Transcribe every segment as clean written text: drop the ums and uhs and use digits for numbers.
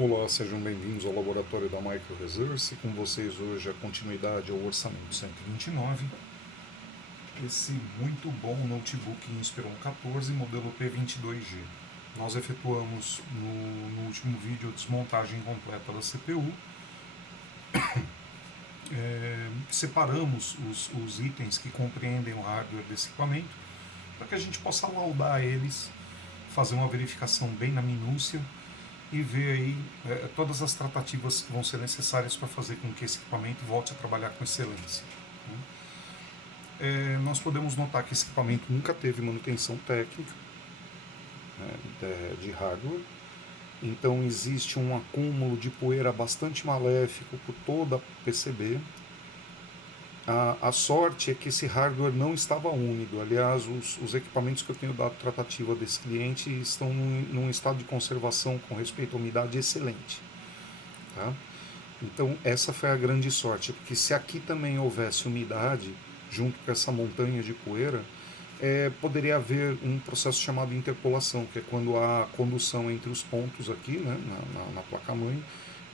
Olá, sejam bem-vindos ao laboratório da Micro Resource. Com vocês hoje a continuidade ao orçamento 129. Esse muito bom notebook Inspiron 14, modelo P22G. Nós efetuamos no último vídeo a desmontagem completa da CPU. Separamos os itens que compreendem o hardware desse equipamento para que a gente possa laudar eles, fazer uma verificação bem na minúcia e ver aí todas as tratativas que vão ser necessárias para fazer com que esse equipamento volte a trabalhar com excelência. Nós podemos notar que esse equipamento nunca teve manutenção técnica, de hardware, então existe um acúmulo de poeira bastante maléfico por toda a PCB. A sorte é que esse hardware não estava úmido. Aliás, os equipamentos que eu tenho dado tratativa desse cliente estão num estado de conservação com respeito à umidade excelente. Tá? Então essa foi a grande sorte, porque se aqui também houvesse umidade, junto com essa montanha de poeira, poderia haver um processo chamado interpolação, que é quando há condução entre os pontos aqui, né, na placa-mãe,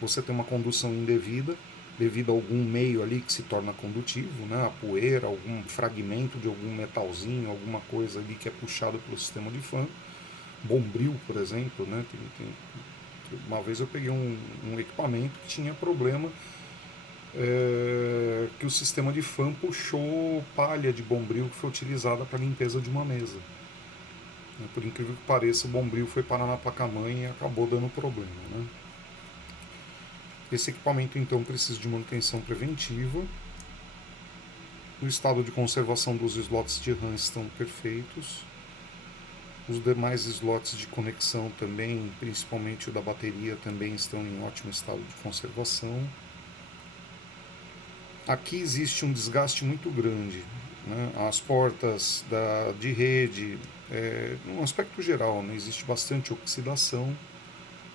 você tem uma condução indevida, devido a algum meio ali que se torna condutivo, né, a poeira, algum fragmento de algum metalzinho, alguma coisa ali que é puxado pelo sistema de fan, bombril, por exemplo, né, uma vez eu peguei um equipamento que tinha problema, que o sistema de fan puxou palha de bombril que foi utilizada para a limpeza de uma mesa. Por incrível que pareça, o bombril foi parar na placa-mãe e acabou dando problema, né? Esse equipamento então precisa de manutenção preventiva. O estado de conservação dos slots de RAM estão perfeitos. Os demais slots de conexão também, principalmente o da bateria, também estão em ótimo estado de conservação. Aqui existe um desgaste muito grande, né? As portas de rede, no aspecto geral, né? Existe bastante oxidação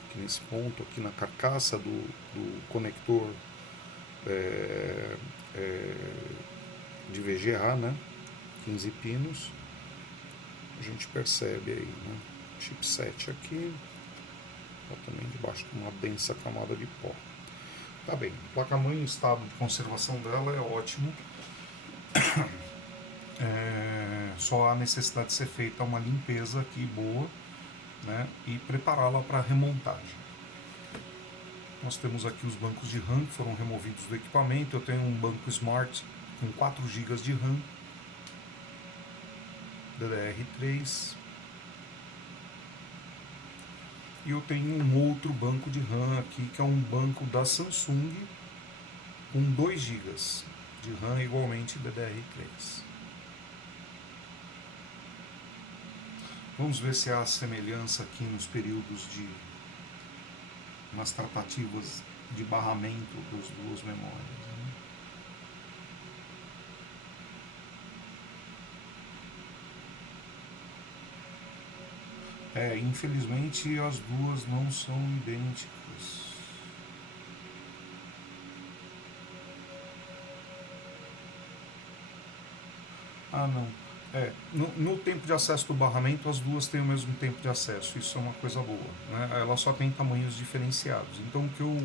aqui nesse ponto, aqui na carcaça do conector de VGA, né? 15 pinos. A gente percebe aí, né? Chipset aqui, tá também debaixo de uma densa camada de pó. Tá bem, a placa-mãe, o estado de conservação dela é ótimo. Só há necessidade de ser feita uma limpeza aqui boa, né, e prepará-la para remontagem. Nós temos aqui os bancos de RAM que foram removidos do equipamento. Eu tenho um banco Smart com 4 GB de RAM, DDR3, e eu tenho um outro banco de RAM aqui que é um banco da Samsung com 2 GB de RAM, igualmente DDR3. Vamos ver se há semelhança aqui nos períodos nas tratativas de barramento das duas memórias, né? Infelizmente as duas não são idênticas. Não. No tempo de acesso do barramento, as duas têm o mesmo tempo de acesso. Isso é uma coisa boa, né? Ela só tem tamanhos diferenciados. Então o que eu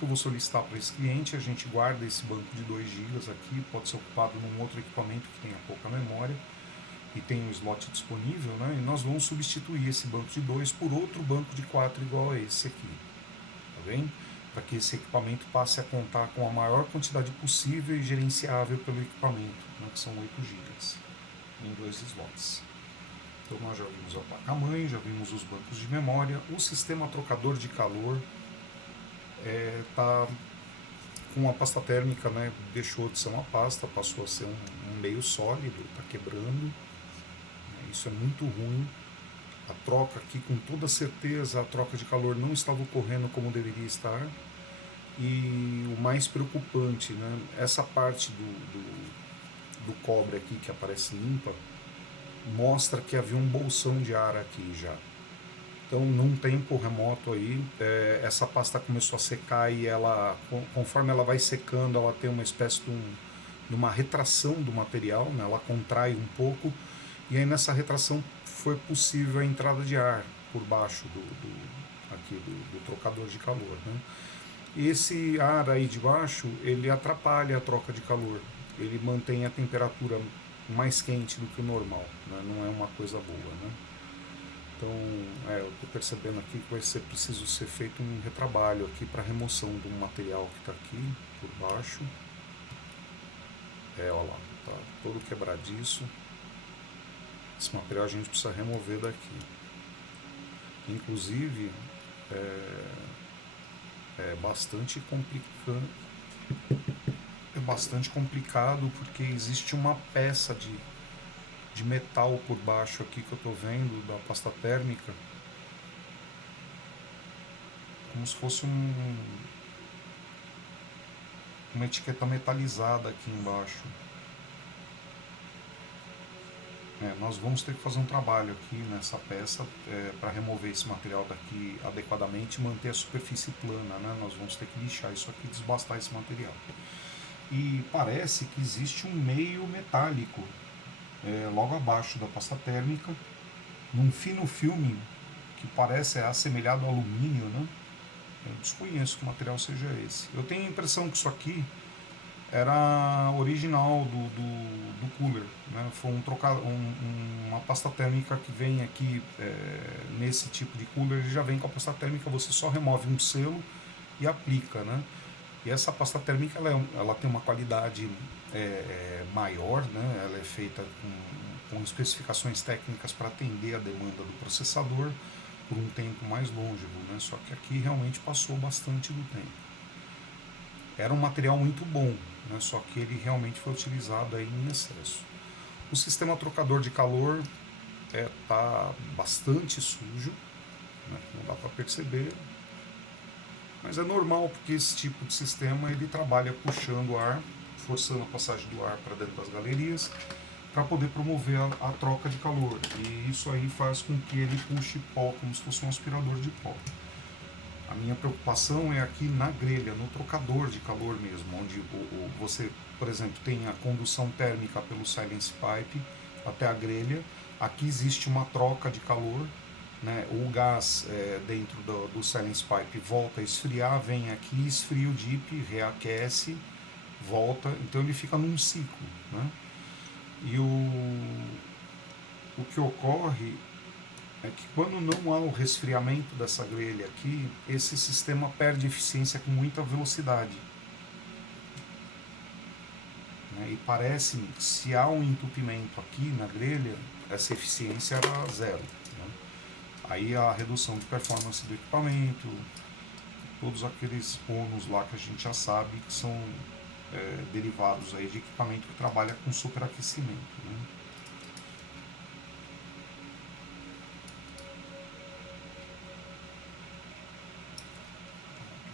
vou solicitar para esse cliente, a gente guarda esse banco de 2 GB aqui, pode ser ocupado num outro equipamento que tenha pouca memória e tem um slot disponível, né? E nós vamos substituir esse banco de 2 por outro banco de 4 igual a esse aqui, tá bem? Para que esse equipamento passe a contar com a maior quantidade possível e gerenciável pelo equipamento, né, que são 8 GB em 2 slots. Então nós já vimos a placa-mãe, já vimos os bancos de memória. O sistema trocador de calor está com a pasta térmica, né, deixou de ser uma pasta, passou a ser um meio sólido, está quebrando. Isso é muito ruim. A troca aqui, com toda certeza, a troca de calor não estava ocorrendo como deveria estar. E o mais preocupante, né, essa parte do cobre aqui que aparece limpa, mostra que havia um bolsão de ar aqui já. Então, num tempo remoto aí, essa pasta começou a secar e ela, conforme ela vai secando, ela tem uma espécie de uma retração do material, né? Ela contrai um pouco e aí nessa retração foi possível a entrada de ar por baixo aqui, do trocador de calor, né? E esse ar aí de baixo, ele atrapalha a troca de calor. Ele mantém a temperatura mais quente do que o normal, né? Não é uma coisa boa, né? Então, eu estou percebendo aqui que vai ser preciso ser feito um retrabalho aqui para remoção do material que está aqui por baixo. Olha lá, tá todo quebradiço. Esse material a gente precisa remover daqui. Inclusive, é bastante complicado. É bastante complicado porque existe uma peça de metal por baixo aqui que eu estou vendo da pasta térmica, como se fosse uma etiqueta metalizada aqui embaixo. Nós vamos ter que fazer um trabalho aqui nessa peça para remover esse material daqui adequadamente e manter a superfície plana, né? Nós vamos ter que lixar isso aqui, desbastar esse material. E parece que existe um meio metálico logo abaixo da pasta térmica, num fino filme que parece assemelhado ao alumínio, né? Eu desconheço que material seja esse. Eu tenho a impressão que isso aqui era original do cooler, né? Foi uma pasta térmica que vem aqui nesse tipo de cooler, ele já vem com a pasta térmica, você só remove um selo e aplica, né? E essa pasta térmica ela tem uma qualidade maior, né? Ela é feita com especificações técnicas para atender a demanda do processador por um tempo mais longevo, né? Só que aqui realmente passou bastante do tempo. Era um material muito bom, né? Só que ele realmente foi utilizado aí em excesso. O sistema trocador de calor está bastante sujo, né? Como dá para perceber, mas é normal porque esse tipo de sistema ele trabalha puxando ar, forçando a passagem do ar para dentro das galerias para poder promover a troca de calor, e isso aí faz com que ele puxe pó como se fosse um aspirador de pó. A minha preocupação é aqui na grelha, no trocador de calor mesmo, onde você, por exemplo, tem a condução térmica pelo silence pipe até a grelha. Aqui existe uma troca de calor, né? O gás dentro do silence pipe volta a esfriar, vem aqui, esfria o DIP, reaquece, volta, então ele fica num ciclo, né? E o que ocorre é que quando não há o resfriamento dessa grelha aqui, esse sistema perde eficiência com muita velocidade. Né? E parece-me que se há um entupimento aqui na grelha, essa eficiência era zero. Né? Aí a redução de performance do equipamento, todos aqueles ônus lá que a gente já sabe que são derivados aí de equipamento que trabalha com superaquecimento. Né?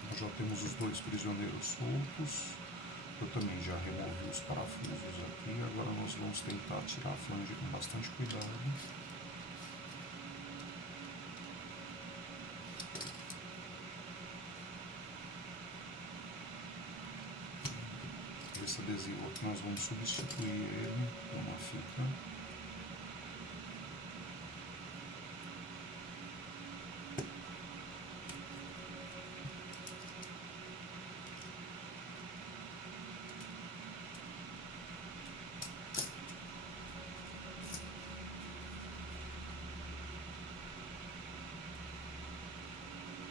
Nós já temos os dois prisioneiros soltos. Eu também já removi os parafusos aqui. Agora nós vamos tentar tirar a flange com bastante cuidado. Esse adesivo aqui nós vamos substituir ele por uma fita.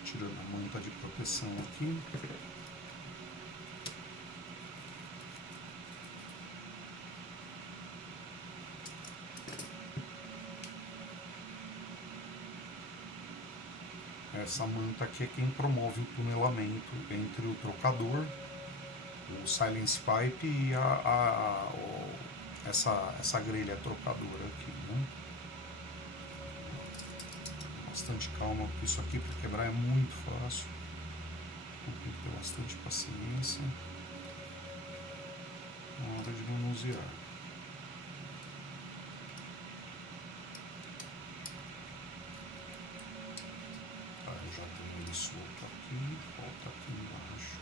Tirando a manta de proteção aqui. Essa manta aqui é quem promove o tunelamento entre o trocador, o silence pipe e essa grelha trocadora aqui. Né? Bastante calma, porque isso aqui para quebrar é muito fácil. Então tem que ter bastante paciência na hora de manusear. Eu já tenho ele solto aqui, volta aqui embaixo.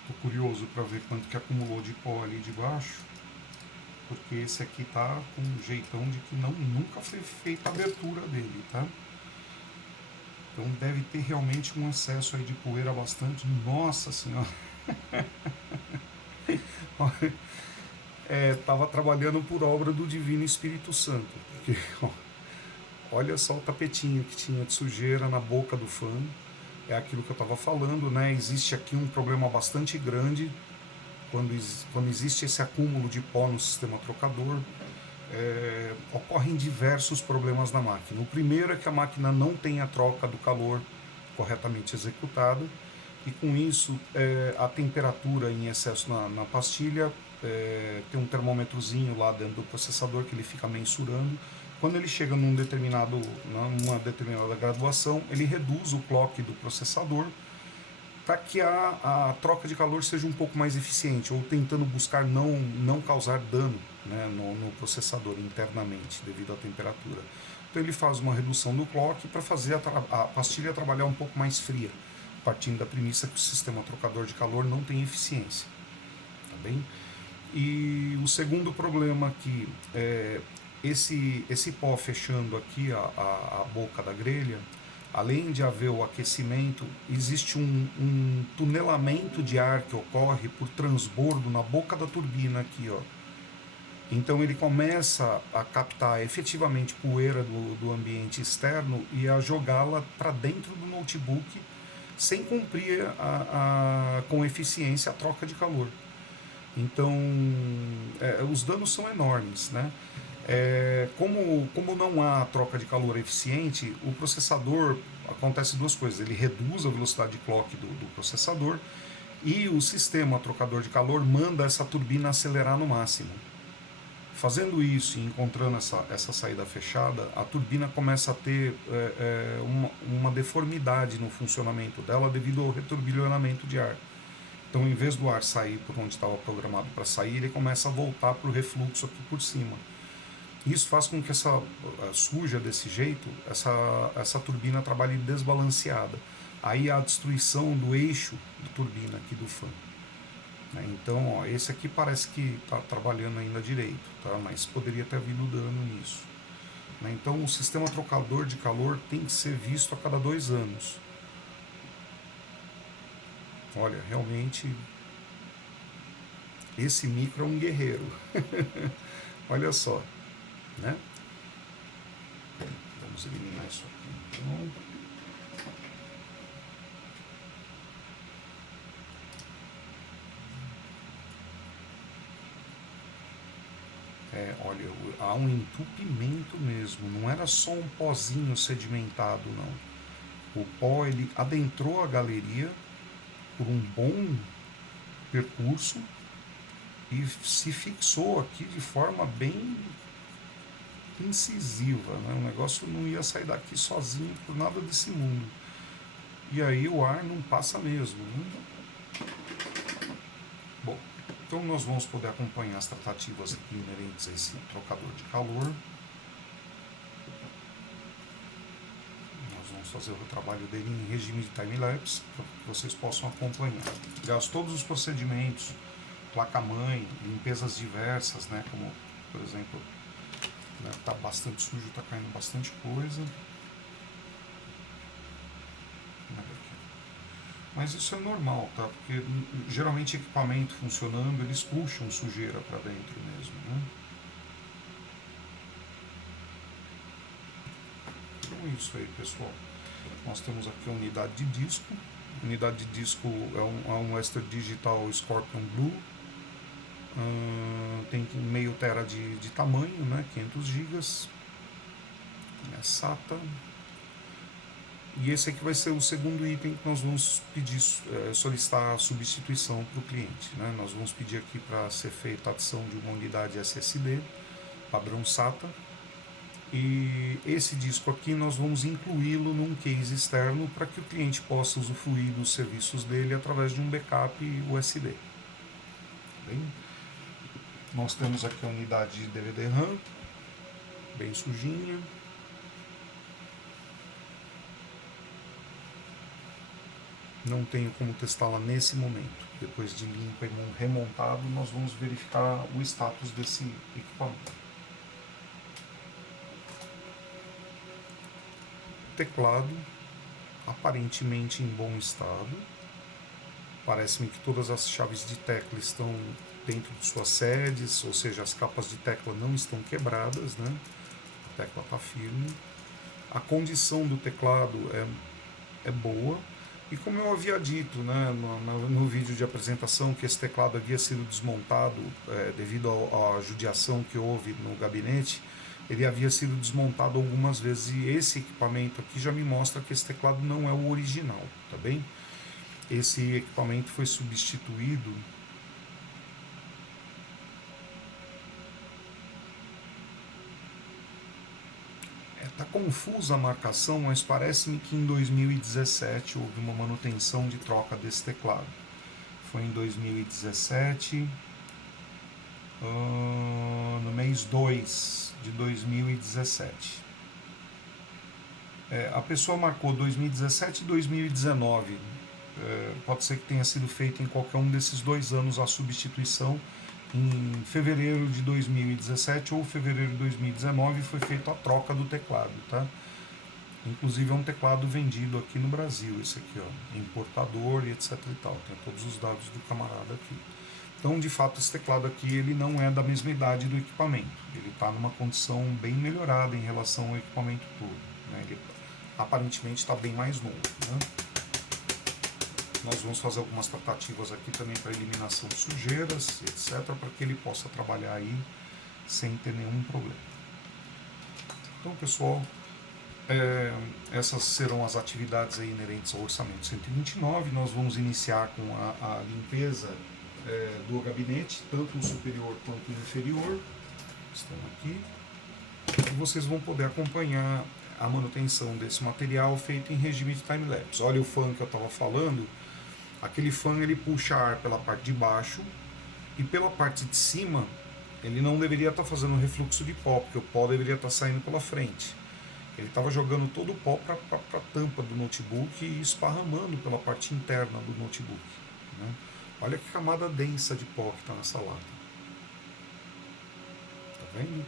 Estou curioso para ver quanto que acumulou de pó ali de baixo. porque esse aqui tá com um jeitão de que nunca foi feita a abertura dele, tá? Então deve ter realmente um excesso aí de poeira bastante. Nossa senhora! Tava trabalhando por obra do Divino Espírito Santo. Porque, ó, olha só o tapetinho que tinha de sujeira na boca do fã. É aquilo que eu estava falando, né? Existe aqui um problema bastante grande quando existe esse acúmulo de pó no sistema trocador. Ocorrem diversos problemas na máquina. O primeiro é que a máquina não tem a troca do calor corretamente executada, e com isso a temperatura em excesso na pastilha, tem um termômetrozinho lá dentro do processador que ele fica mensurando. Quando ele chega numa determinada graduação, ele reduz o clock do processador para que a troca de calor seja um pouco mais eficiente, ou tentando buscar não causar dano, né, no processador internamente, devido à temperatura. Então ele faz uma redução do clock para fazer a pastilha trabalhar um pouco mais fria, partindo da premissa que o sistema trocador de calor não tem eficiência. Tá bem? E o segundo problema aqui é esse pó fechando aqui a boca da grelha. Além de haver o aquecimento, existe um tunelamento de ar que ocorre por transbordo na boca da turbina aqui, ó. Então ele começa a captar efetivamente poeira do ambiente externo e a jogá-la para dentro do notebook sem cumprir com eficiência a troca de calor. Então os danos são enormes, né? Como não há troca de calor eficiente, o processador, acontece duas coisas: ele reduz a velocidade de clock do processador, e o sistema trocador de calor manda essa turbina acelerar no máximo. Fazendo isso e encontrando essa saída fechada, a turbina começa a ter uma deformidade no funcionamento dela devido ao returbilhonamento de ar. Então, em vez do ar sair por onde estava programado para sair, ele começa a voltar para o refluxo aqui por cima. Isso faz com que suja desse jeito, essa turbina trabalhe desbalanceada. Aí há a destruição do eixo da turbina aqui do fã. Então, ó, esse aqui parece que está trabalhando ainda direito, tá? Mas poderia ter havido dano nisso. Então, o sistema trocador de calor tem que ser visto a cada 2 anos. Olha, realmente, esse micro é um guerreiro. Olha só, né? Vamos eliminar isso aqui. Então, olha, há um entupimento mesmo, não era só um pozinho sedimentado, não. O pó, ele adentrou a galeria por um bom percurso e se fixou aqui de forma bem incisiva, né? O negócio não ia sair daqui sozinho por nada desse mundo. E aí o ar não passa mesmo, né? Bom, então nós vamos poder acompanhar as tratativas aqui inerentes a esse trocador de calor. Nós vamos fazer o trabalho dele em regime de time-lapse para que vocês possam acompanhar. Aliás, todos os procedimentos, placa-mãe, limpezas diversas, né, como, por exemplo, né, tá bastante sujo, tá caindo bastante coisa. Mas isso é normal, tá? Porque geralmente equipamento funcionando, eles puxam sujeira para dentro mesmo, né? Então é isso aí, pessoal. Nós temos aqui a unidade de disco. A unidade de disco é um Western Digital Scorpion Blue. Tem meio tera de tamanho, né? 500 GB. É SATA. E esse aqui vai ser o segundo item que nós vamos pedir, solicitar a substituição para o cliente, né? Nós vamos pedir aqui para ser feita a adição de uma unidade SSD, padrão SATA. E esse disco aqui nós vamos incluí-lo num case externo para que o cliente possa usufruir dos serviços dele através de um backup USB. Bem, nós temos aqui a unidade de DVD RAM, bem sujinha. não tenho como testá-la nesse momento. Depois de limpo e remontado, nós vamos verificar o status desse equipamento. Teclado, aparentemente em bom estado. Parece-me que todas as chaves de tecla estão dentro de suas sedes, ou seja, as capas de tecla não estão quebradas, né? A tecla está firme. A condição do teclado é boa. E como eu havia dito, né, no vídeo de apresentação, que esse teclado havia sido desmontado devido à judiação que houve no gabinete, ele havia sido desmontado algumas vezes, e esse equipamento aqui já me mostra que esse teclado não é o original, tá bem? Esse equipamento foi substituído. Está confusa a marcação, mas parece-me que em 2017 houve uma manutenção de troca desse teclado. Foi em 2017, no mês 2 de 2017. A pessoa marcou 2017 e 2019. Pode ser que tenha sido feita em qualquer um desses 2 anos a substituição. Em fevereiro de 2017 ou fevereiro de 2019 foi feita a troca do teclado, tá? Inclusive é um teclado vendido aqui no Brasil, esse aqui, ó, importador e etc e tal. Tem todos os dados do camarada aqui. Então, de fato, esse teclado aqui ele não é da mesma idade do equipamento. Ele está numa condição bem melhorada em relação ao equipamento todo, né? Ele aparentemente está bem mais novo, né? Nós vamos fazer algumas tratativas aqui também para eliminação de sujeiras, etc, para que ele possa trabalhar aí sem ter nenhum problema. Então, pessoal, essas serão as atividades aí inerentes ao orçamento 129. Nós vamos iniciar com a limpeza do gabinete, tanto o superior quanto o inferior. Estão aqui. E vocês vão poder acompanhar a manutenção desse material feito em regime de time-lapse. Olha o fan que eu estava falando. Aquele fan ele puxa ar pela parte de baixo e pela parte de cima ele não deveria estar fazendo refluxo de pó, porque o pó deveria estar saindo pela frente. Ele estava jogando todo o pó para a tampa do notebook e esparramando pela parte interna do notebook, né? Olha que camada densa de pó que está nessa lata. Tá vendo?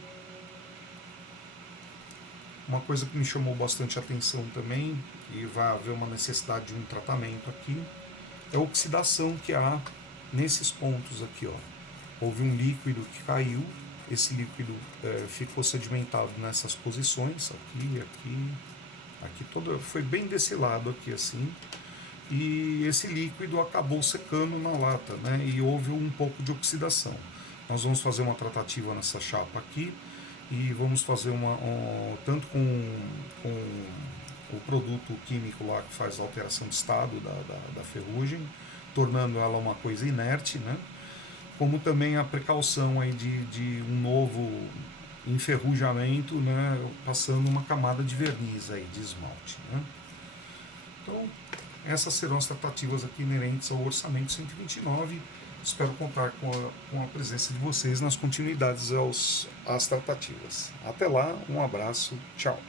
Uma coisa que me chamou bastante atenção também, e vai haver uma necessidade de um tratamento aqui, é a oxidação que há nesses pontos aqui, ó. Houve um líquido que caiu, esse líquido ficou sedimentado nessas posições, aqui todo, foi bem desse lado aqui assim, e esse líquido acabou secando na lata, né? E houve um pouco de oxidação. Nós vamos fazer uma tratativa nessa chapa aqui e vamos fazer tanto com o produto químico lá que faz a alteração de estado da ferrugem, tornando ela uma coisa inerte, né? Como também a precaução aí de um novo enferrujamento, né? Passando uma camada de verniz aí, de esmalte, né? Então, essas serão as tratativas aqui inerentes ao orçamento 129. Espero contar com a presença de vocês nas continuidades às tratativas. Até lá, um abraço, tchau.